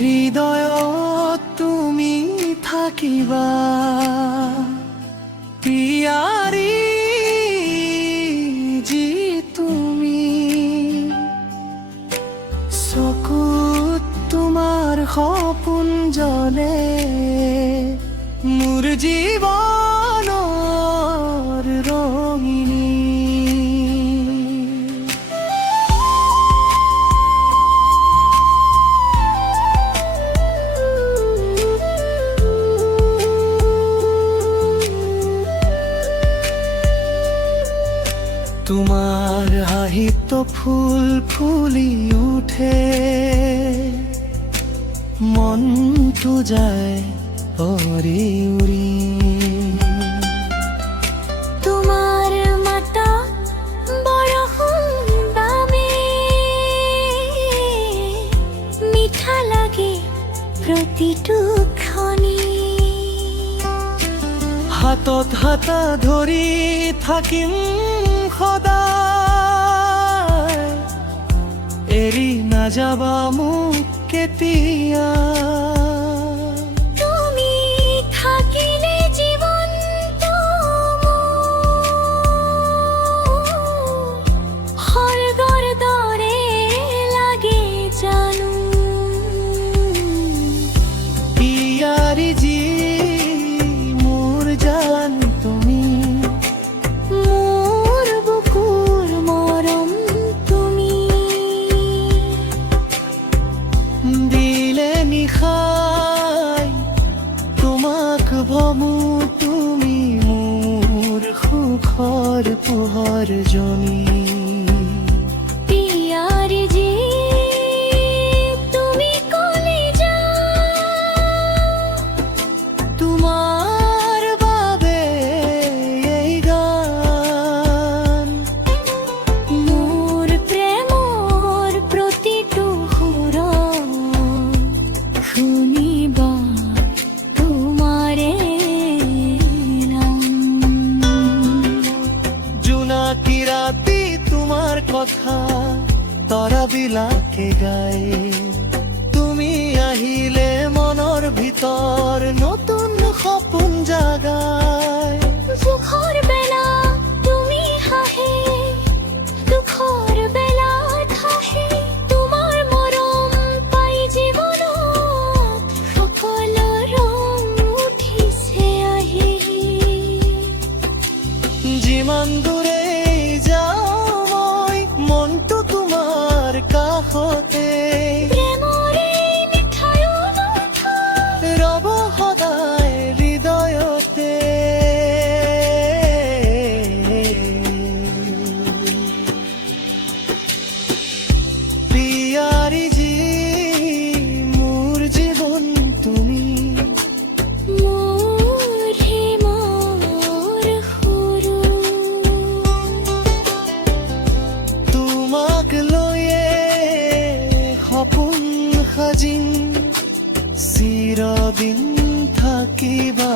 হৃদয় তুমি থাকিবা পিয়ারি জি তুমি চকুত তোমাৰ সপোন জ্বলে মোৰ জীৱনৰ ৰঙিনী। তোমাৰ হাঁহিত ফুল ফুলি উঠে মনটো যায় পৰি উৰি। তোমার মাতা বরষুণ বামে মিঠা লাগে প্রতিটো ক্ষণি। হাতত হাতা ধৰি থাকিম সদায় এৰি নাযাবা মোক কেতিয়া। তুমি থাকিলে জীবনটো স্বৰ্গৰ দৰে লাগে জানো। পিয়ারি জি মোৰ জান তুমি মোৰ বুকুৰ মৰম তুমি। দিলে নিশাই তোমাক ভমু তুমি মোৰ সুখৰ পোহৰ জনী। পিয়ারি জি তুমি কলিজা তোমাৰ বাবে এই গান মোৰ প্ৰেমৰ প্ৰতিটো সুৰ শুনিবা তোমাৰে নাম। জোনাকী ৰাতি তোমাৰ কথা তৰাবিলাকে গায় তুমি আহিলে মনৰ ভিতৰ নতুন সপোন জাগায়। সুখৰ বেলা তুমি হাঁহে দুখৰ বেলাত হাঁহে তোমাৰ মৰম পাই জীৱনত সকলো ৰং উঠিছে আহি। যিমান দূৰে যাওঁ মই মনটো তোমাৰ কাষতে প্ৰেমৰে মিঠাইও নথা ৰব সদায় হৃদয়তে। পিয়ারি জি মোৰ জীৱন তুমি মোৰ হিমৰ সৰু। তোমাক লৈয়ে সপোন সাজিম চিৰদিন থাকিবা